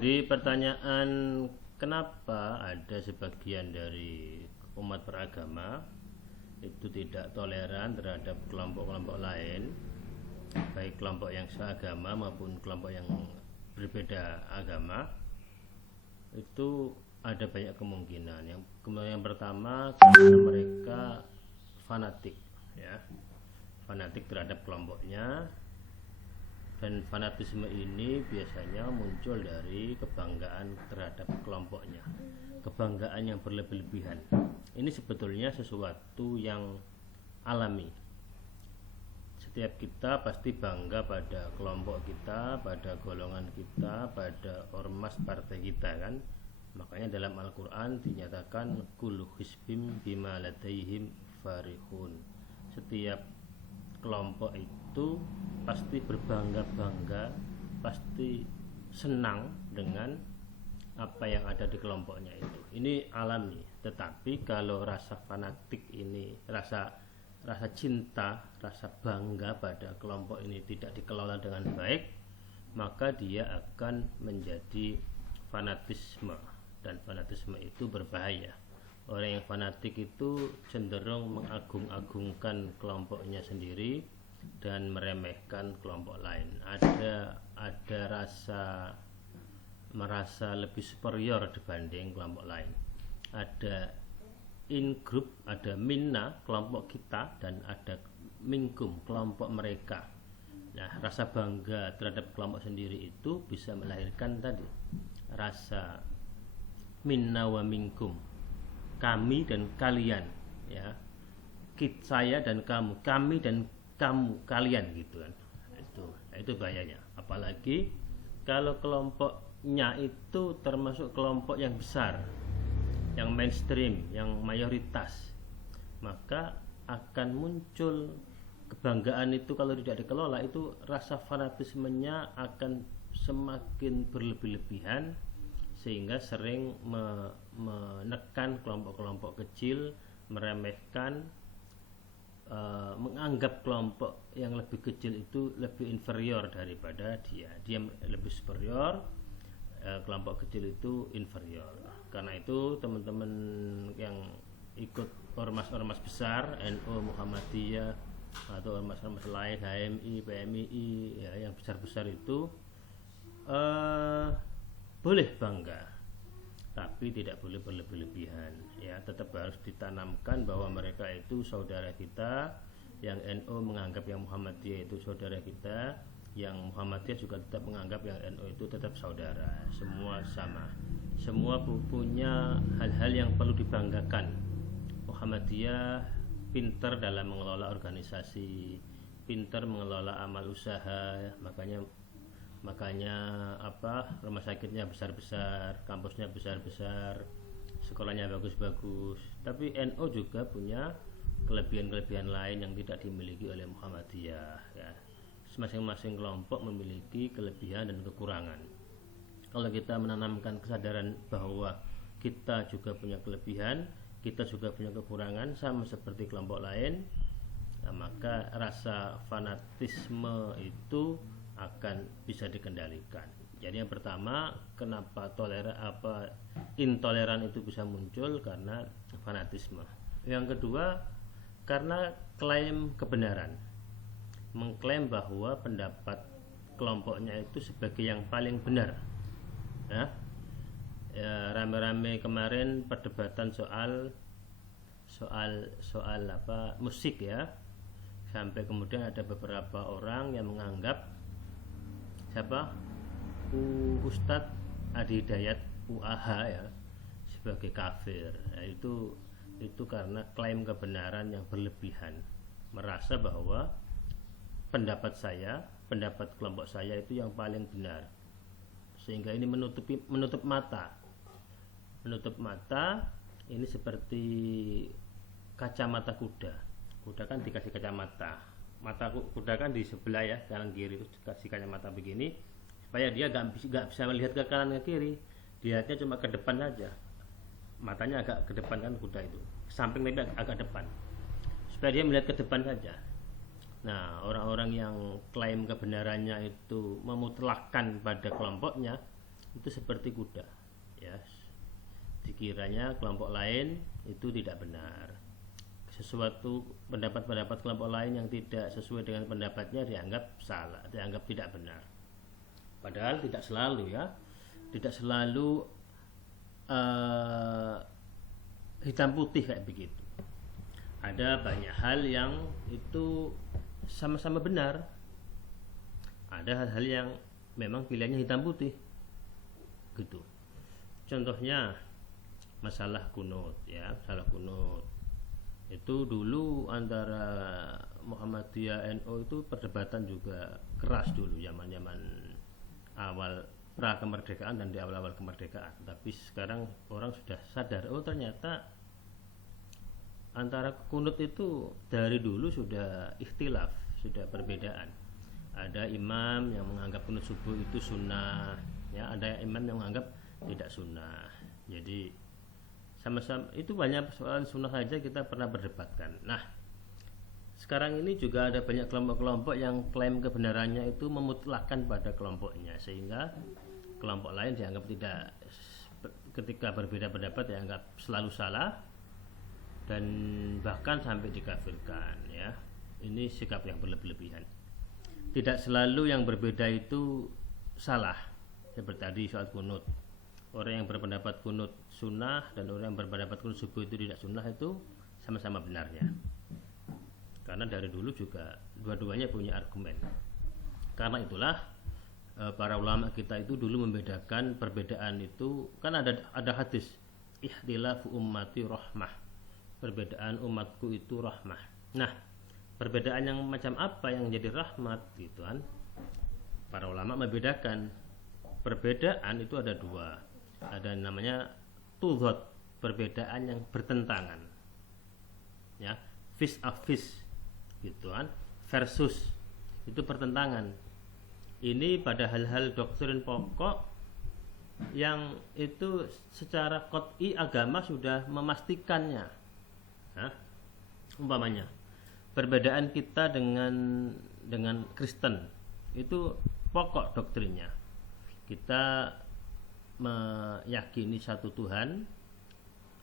Jadi pertanyaan, kenapa ada sebagian dari umat beragama itu tidak toleran terhadap kelompok-kelompok lain, baik kelompok yang seagama maupun kelompok yang berbeda agama? Itu ada banyak kemungkinan. Yang pertama, karena mereka fanatik, ya, fanatik terhadap kelompoknya. Dan fanatisme ini biasanya muncul dari kebanggaan terhadap kelompoknya, kebanggaan yang berlebih-lebihan. Ini sebetulnya sesuatu yang alami. Setiap kita pasti bangga pada kelompok kita, pada golongan kita, pada ormas partai kita, kan? Makanya dalam Al-Quran dinyatakan kullu hizbim bima ladaihim farihun. Setiap kelompok itu pasti berbangga-bangga, pasti senang dengan apa yang ada di kelompoknya itu. Ini alami. Tetapi kalau rasa fanatik ini, rasa cinta, rasa bangga pada kelompok ini tidak dikelola dengan baik, maka dia akan menjadi fanatisme, dan fanatisme itu berbahaya. Orang yang fanatik itu cenderung mengagung-agungkan kelompoknya sendiri dan meremehkan kelompok lain. Ada rasa merasa lebih superior dibanding kelompok lain. Ada in group, ada minna kelompok kita, dan ada minkum kelompok mereka. Nah, rasa bangga terhadap kelompok sendiri itu bisa melahirkan tadi rasa minna wa minkum, kami dan kalian, ya, saya dan kamu, kami dan kamu, kalian, gitu kan. Itu bahayanya. Apalagi kalau kelompoknya itu termasuk kelompok yang besar, yang mainstream, yang mayoritas, maka akan muncul kebanggaan itu. Kalau tidak dikelola, itu rasa fanatismenya akan semakin berlebih-lebihan, sehingga sering menekan kelompok-kelompok kecil, meremehkan, menganggap kelompok yang lebih kecil itu lebih inferior daripada dia lebih superior, kelompok kecil itu inferior. Karena itu teman-teman yang ikut ormas-ormas besar, NU, Muhammadiyah, atau ormas-ormas lain, HMI, PMII, ya, yang besar-besar itu boleh bangga, tapi tidak boleh berlebih-lebihan, ya. Tetap harus ditanamkan bahwa mereka itu saudara kita. Yang NU menganggap yang Muhammadiyah itu saudara kita, yang Muhammadiyah juga tetap menganggap yang NU itu tetap saudara. Semua sama, semua punya hal-hal yang perlu dibanggakan. Muhammadiyah pintar dalam mengelola organisasi, pintar mengelola amal usaha, makanya rumah sakitnya besar-besar, kampusnya besar-besar, sekolahnya bagus-bagus. Tapi NU juga punya kelebihan-kelebihan lain yang tidak dimiliki oleh Muhammadiyah, ya. Masing-masing kelompok memiliki kelebihan dan kekurangan. Kalau kita menanamkan kesadaran bahwa kita juga punya kelebihan, kita juga punya kekurangan sama seperti kelompok lain, nah, maka rasa fanatisme itu akan bisa dikendalikan. Jadi yang pertama, kenapa intoleran itu bisa muncul? Karena fanatisme. Yang kedua, karena klaim kebenaran, mengklaim bahwa pendapat kelompoknya itu sebagai yang paling benar, ya. Rame-rame kemarin perdebatan soal musik, ya, sampai kemudian ada beberapa orang yang menganggap Ustadz Adi Hidayat UAH, ya, sebagai kafir. Nah, itu karena klaim kebenaran yang berlebihan, merasa bahwa pendapat kelompok saya itu yang paling benar, sehingga ini menutup mata. Ini seperti kacamata kuda kan dikasih kacamata, mata kuda kan di sebelah, ya, kanan kiri, itu dikasih kacamata begini supaya dia gak bisa melihat ke kanan ke kiri, lihatnya cuma ke depan saja, matanya agak ke depan kan kuda itu, samping tapi agak depan, supaya dia melihat ke depan saja. Nah, orang-orang yang klaim kebenarannya itu memutlakkan pada kelompoknya, itu seperti kuda, ya. Dikiranya kelompok lain itu tidak benar. Sesuatu pendapat-pendapat kelompok lain yang tidak sesuai dengan pendapatnya dianggap salah, dianggap tidak benar. Padahal tidak selalu, ya. Tidak selalu hitam putih kayak begitu. Ada banyak hal yang itu sama-sama benar. Ada hal-hal yang memang pilihannya hitam putih gitu. Contohnya masalah kunut, ya. Masalah kunut itu dulu antara Muhammadiyah NU itu perdebatan juga keras dulu, zaman-zaman awal pra kemerdekaan dan di awal-awal kemerdekaan. Tapi sekarang orang sudah sadar, oh ternyata antara kunut itu dari dulu sudah ikhtilaf, sudah perbedaan. Ada imam yang menganggap kunut subuh itu sunnah, ya, ada imam yang menganggap tidak sunnah. Jadi sama-sama itu banyak soal sunnah saja kita pernah berdebatkan. Nah, sekarang ini juga ada banyak kelompok-kelompok yang klaim kebenarannya itu memutlakkan pada kelompoknya, sehingga kelompok lain dianggap tidak, ketika berbeda pendapat dianggap selalu salah dan bahkan sampai dikafirkan, ya. Ini sikap yang berlebihan. Tidak selalu yang berbeda itu salah. Seperti tadi soal kunut. Orang yang berpendapat kunut sunnah dan orang yang berpendapat kunut subuh itu tidak sunnah itu sama-sama benarnya. Karena dari dulu juga dua-duanya punya argumen. Karena itulah para ulama kita itu dulu membedakan perbedaan itu, kan ada hadis ikhtilafu ummati rahmah, perbedaan umatku itu rahmah. Nah, perbedaan yang macam apa yang jadi rahmat gitu kan? Para ulama membedakan perbedaan itu ada dua. Ada namanya tudhot, perbedaan yang bertentangan, ya, vis a vis gitu kan, versus itu pertentangan. Ini pada hal-hal doktrin pokok yang itu secara qat'i agama sudah memastikannya. Nah, umpamanya perbedaan kita dengan Kristen itu pokok doktrinnya. Kita meyakini satu Tuhan,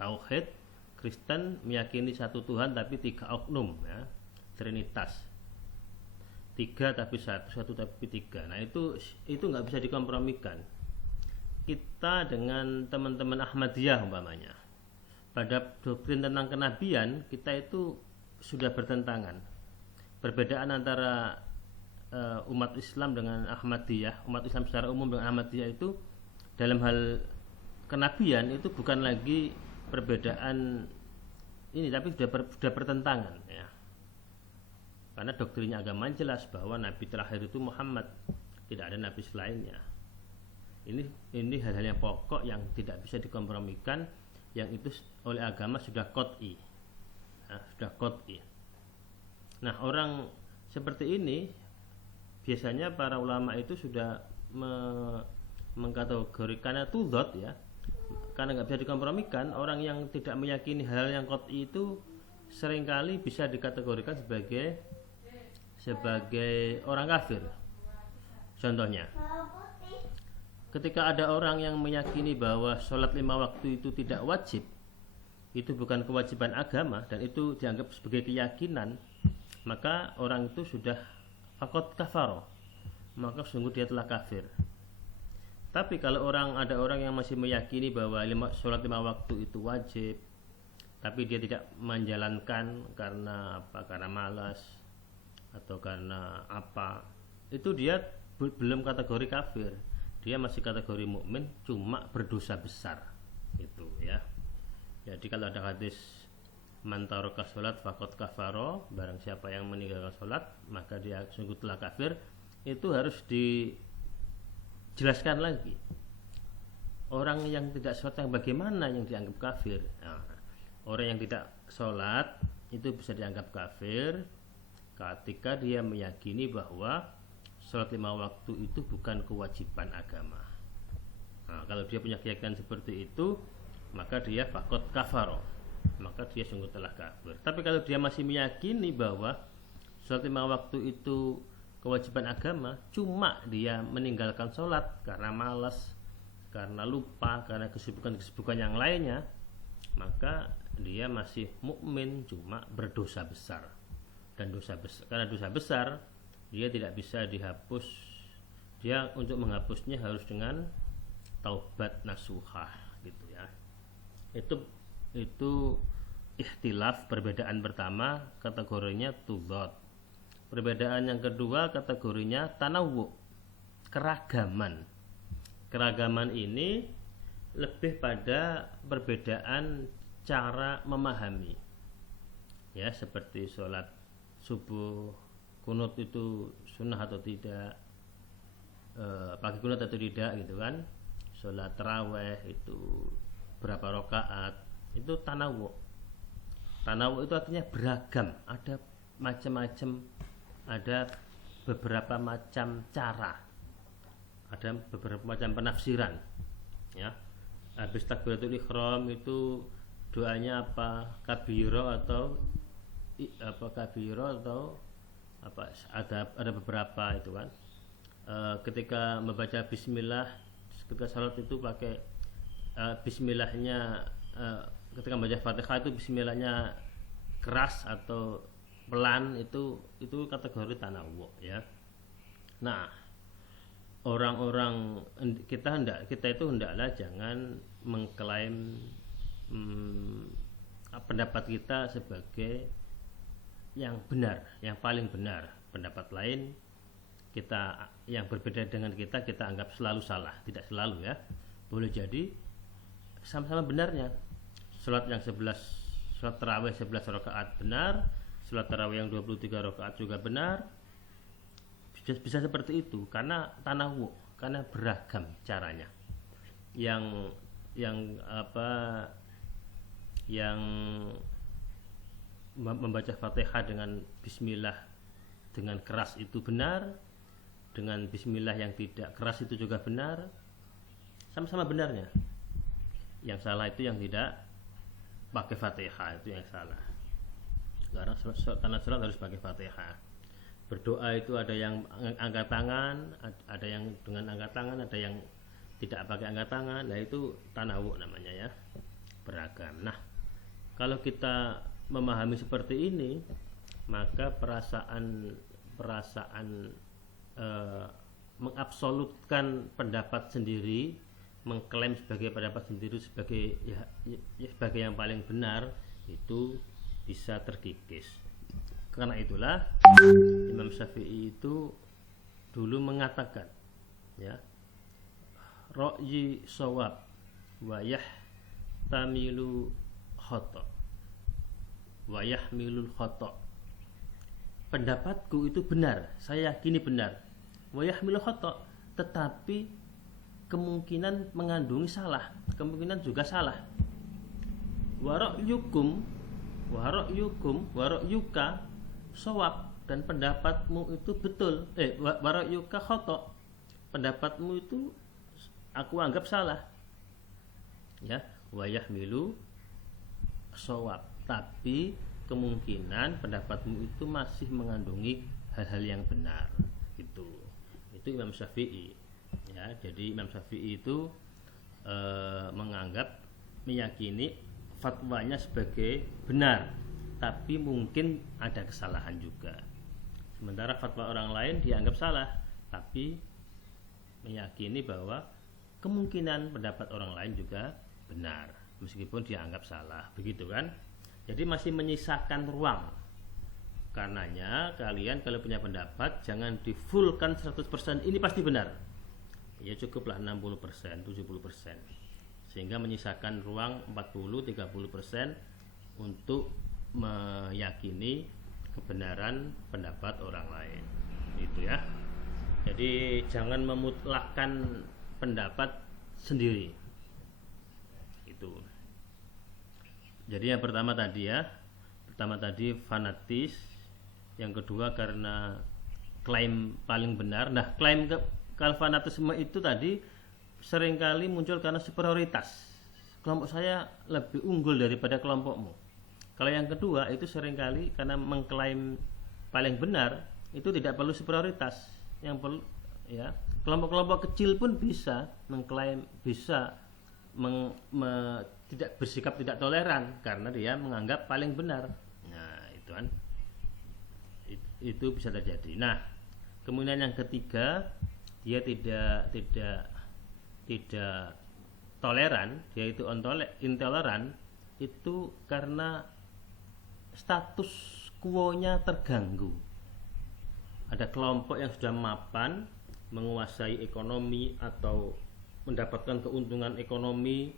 tauhid. Kristen meyakini satu Tuhan tapi tiga oknum, ya, Trinitas. Tiga tapi satu, satu tapi tiga. Nah itu nggak bisa dikompromikan. Kita dengan teman-teman Ahmadiyah umpamanya, pada doktrin tentang kenabian kita itu sudah bertentangan. Perbedaan antara umat Islam dengan Ahmadiyah, umat Islam secara umum dengan Ahmadiyah itu dalam hal kenabian itu bukan lagi perbedaan ini, tapi sudah bertentangan, ya. Karena doktrinnya agama jelas bahwa nabi terakhir itu Muhammad, tidak ada nabi selainnya. Ini hal-hal yang pokok yang tidak bisa dikompromikan, yang itu oleh agama sudah qat'i. Nah, sudah qat'i. Nah, orang seperti ini biasanya para ulama itu sudah mengkategorikannya tudhot, ya, karena nggak bisa dikompromikan. Orang yang tidak meyakini hal yang qat'i itu seringkali bisa dikategorikan sebagai orang kafir. Contohnya, ketika ada orang yang meyakini bahwa sholat 5 waktu itu tidak wajib, itu bukan kewajiban agama dan itu dianggap sebagai keyakinan, maka orang itu sudah faqad kafaro, maka sungguh dia telah kafir. Tapi kalau ada orang yang masih meyakini bahwa sholat 5 waktu itu wajib, tapi dia tidak menjalankan karena apa? Karena malas atau karena apa? Itu dia belum kategori kafir. Dia masih kategori mukmin, cuma berdosa besar. Itu, ya. Jadi kalau ada hadis man taraka sholat faqad kafaro, barang siapa yang meninggalkan sholat maka dia sungguh telah kafir, itu harus dijelaskan lagi. Orang yang tidak sholat yang bagaimana yang dianggap kafir? Nah, orang yang tidak sholat itu bisa dianggap kafir ketika dia meyakini bahwa sholat 5 waktu itu bukan kewajiban agama. Nah, kalau dia punya keyakinan seperti itu, maka dia faqad kafaro, maka dia sungguh telah kafir. Tapi kalau dia masih meyakini bahwa sholat 5 waktu itu kewajiban agama, cuma dia meninggalkan sholat karena malas, karena lupa, karena kesibukan-kesibukan yang lainnya, maka dia masih mukmin, cuma berdosa besar. Dan karena dosa besar, dia tidak bisa dihapus. Dia untuk menghapusnya harus dengan taubat nasuhah gitu ya. Itu ikhtilaf, perbedaan pertama, kategorinya tudad. Perbedaan yang kedua kategorinya tanawwu, keragaman. Keragaman ini lebih pada perbedaan cara memahami. Ya, seperti sholat subuh, kunut itu sunnah atau tidak, pakai kunut atau tidak gitu kan. Sholat taraweh itu berapa rakaat, itu tanawwu. Tanawwu itu artinya beragam, ada macam-macam, ada beberapa macam cara, ada beberapa macam penafsiran ya. Habis takbiratul ihram itu doanya apa, kabiro atau apa, ada beberapa itu kan. Ketika membaca bismillah ketika salat itu pakai bismillahnya, ketika membaca Fatihah itu bismillahnya keras atau pelan, itu kategori tanawwu ya. Nah, orang-orang kita itu hendaklah jangan mengklaim pendapat kita sebagai yang benar, yang paling benar. Pendapat lain kita yang berbeda dengan kita anggap selalu salah. Tidak selalu ya, boleh jadi sama-sama benarnya. Salat tarawih 11 rakaat benar, salat tarawih yang 23 rakaat juga benar. Bisa seperti itu karena tanawwu, karena beragam caranya. Yang membaca Fatihah dengan bismillah dengan keras itu benar, dengan bismillah yang tidak keras itu juga benar, sama-sama benarnya. Yang salah itu yang tidak pakai Fatihah, itu yang salah. Karena salat harus pakai Fatihah. Berdoa itu ada yang angkat tangan, ada yang dengan angkat tangan, ada yang tidak pakai angkat tangan. Nah, itu tanawwu namanya ya, beragam. Nah, kalau kita memahami seperti ini, maka perasaan mengabsolutkan pendapat sendiri, mengklaim sebagai pendapat sendiri sebagai sebagai yang paling benar, itu bisa terkikis. Karena itulah Imam Syafi'i itu dulu mengatakan ya, ra'yi shawab wa yahtamilu khata wa yahmilul khata. Pendapatku itu benar, saya yakini benar. Wa yahmilul khata, tetapi kemungkinan mengandungi salah, kemungkinan juga salah. Wa ra'yukum wa ra'yuka shawab, dan pendapatmu itu betul. Wa ra'yuka khata, pendapatmu itu aku anggap salah. Ya, wa yahmilu shawab, tapi kemungkinan pendapatmu itu masih mengandungi hal-hal yang benar. Itu Imam Syafi'i ya. Jadi Imam Syafi'i itu meyakini fatwanya sebagai benar, tapi mungkin ada kesalahan juga. Sementara fatwa orang lain dianggap salah, tapi meyakini bahwa kemungkinan pendapat orang lain juga benar meskipun dianggap salah, begitu kan? Jadi masih menyisakan ruang. Karenanya kalian kalau punya pendapat jangan difulkan 100% ini pasti benar. Ya cukuplah 60%, 70%. Sehingga menyisakan ruang 40-30% untuk meyakini kebenaran pendapat orang lain. Itu ya. Jadi jangan memutlakkan pendapat sendiri. Itu. Jadi yang pertama tadi fanatis, yang kedua karena klaim paling benar. Nah, klaim kalau fanatisme itu tadi seringkali muncul karena superioritas. Kelompok saya lebih unggul daripada kelompokmu. Kalau yang kedua itu seringkali karena mengklaim paling benar, itu tidak perlu superioritas. Yang perlu ya, Kelompok-kelompok kecil pun bisa mengklaim, bisa tidak bersikap tidak toleran karena dia menganggap paling benar. Nah, itu kan itu bisa terjadi. Nah, kemudian yang ketiga, dia tidak toleran, yaitu intoleran, itu karena status quo-nya terganggu. Ada kelompok yang sudah mapan, menguasai ekonomi atau mendapatkan keuntungan ekonomi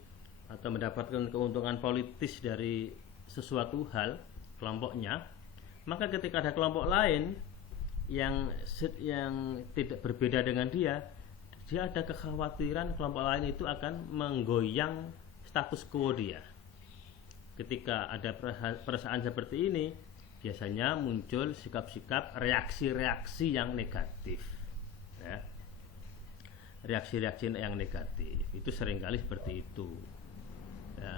atau mendapatkan keuntungan politis dari sesuatu hal kelompoknya, maka ketika ada kelompok lain yang tidak berbeda dengan dia ada kekhawatiran kelompok lain itu akan menggoyang status quo dia. Ketika ada perasaan seperti ini, biasanya muncul sikap-sikap reaksi-reaksi yang negatif, ya. Reaksi-reaksi yang negatif itu seringkali seperti itu, ya.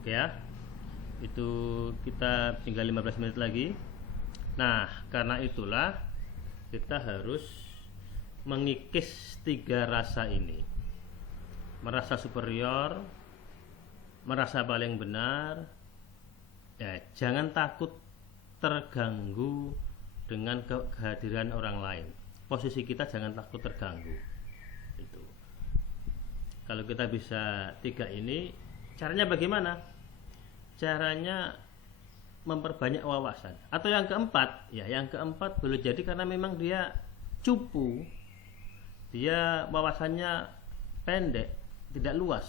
Oke ya, itu kita tinggal 15 menit lagi. Nah, karena itulah kita harus mengikis 3 rasa ini: merasa superior, merasa paling benar. Ya, jangan takut terganggu dengan kehadiran orang lain. Posisi kita jangan takut terganggu. Itu. Kalau kita bisa 3 ini, caranya bagaimana? Caranya memperbanyak wawasan. Atau yang keempat, yang keempat boleh jadi karena memang dia cupu, dia wawasannya pendek, tidak luas,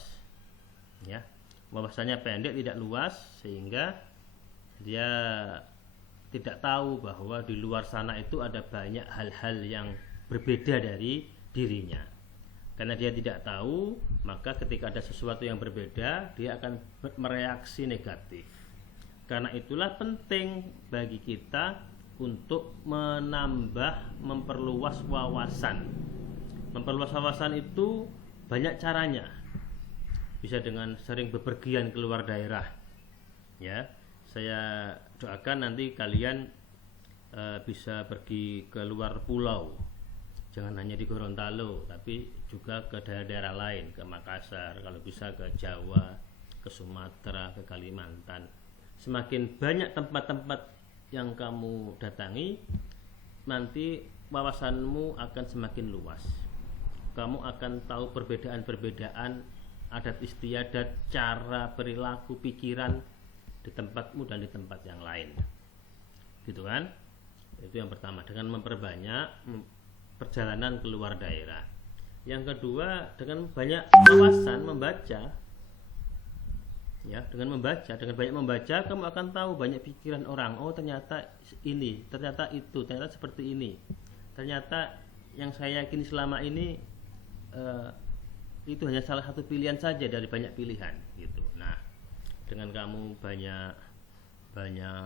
ya. Wawasannya pendek, tidak luas, sehingga dia tidak tahu bahwa di luar sana itu ada banyak hal-hal yang berbeda dari dirinya. Karena dia tidak tahu, maka ketika ada sesuatu yang berbeda, dia akan mereaksi negatif. Karena itulah penting bagi kita untuk memperluas wawasan. Memperluas wawasan itu banyak caranya. Bisa dengan sering bepergian keluar daerah, ya. Saya doakan nanti kalian bisa pergi ke luar pulau, jangan hanya di Gorontalo, tapi juga ke daerah-daerah lain, ke Makassar, kalau bisa ke Jawa, ke Sumatera, ke Kalimantan. Semakin banyak tempat-tempat yang kamu datangi, nanti wawasanmu akan semakin luas. Kamu akan tahu perbedaan-perbedaan adat istiadat, cara perilaku, pikiran di tempatmu dan di tempat yang lain, gitu kan? Itu yang pertama, dengan memperbanyak perjalanan keluar daerah. Yang kedua, dengan banyak wawasan, membaca, ya. Dengan banyak membaca, kamu akan tahu banyak pikiran orang. Oh, ternyata ini, ternyata itu, ternyata seperti ini, ternyata yang saya yakini selama ini itu hanya salah satu pilihan saja dari banyak pilihan, gitu. Nah, dengan kamu banyak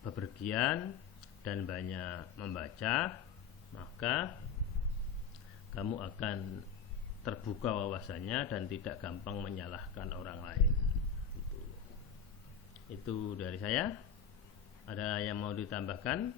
bepergian dan banyak membaca, maka kamu akan terbuka wawasannya dan tidak gampang menyalahkan orang lain. Itu dari saya. Ada yang mau ditambahkan?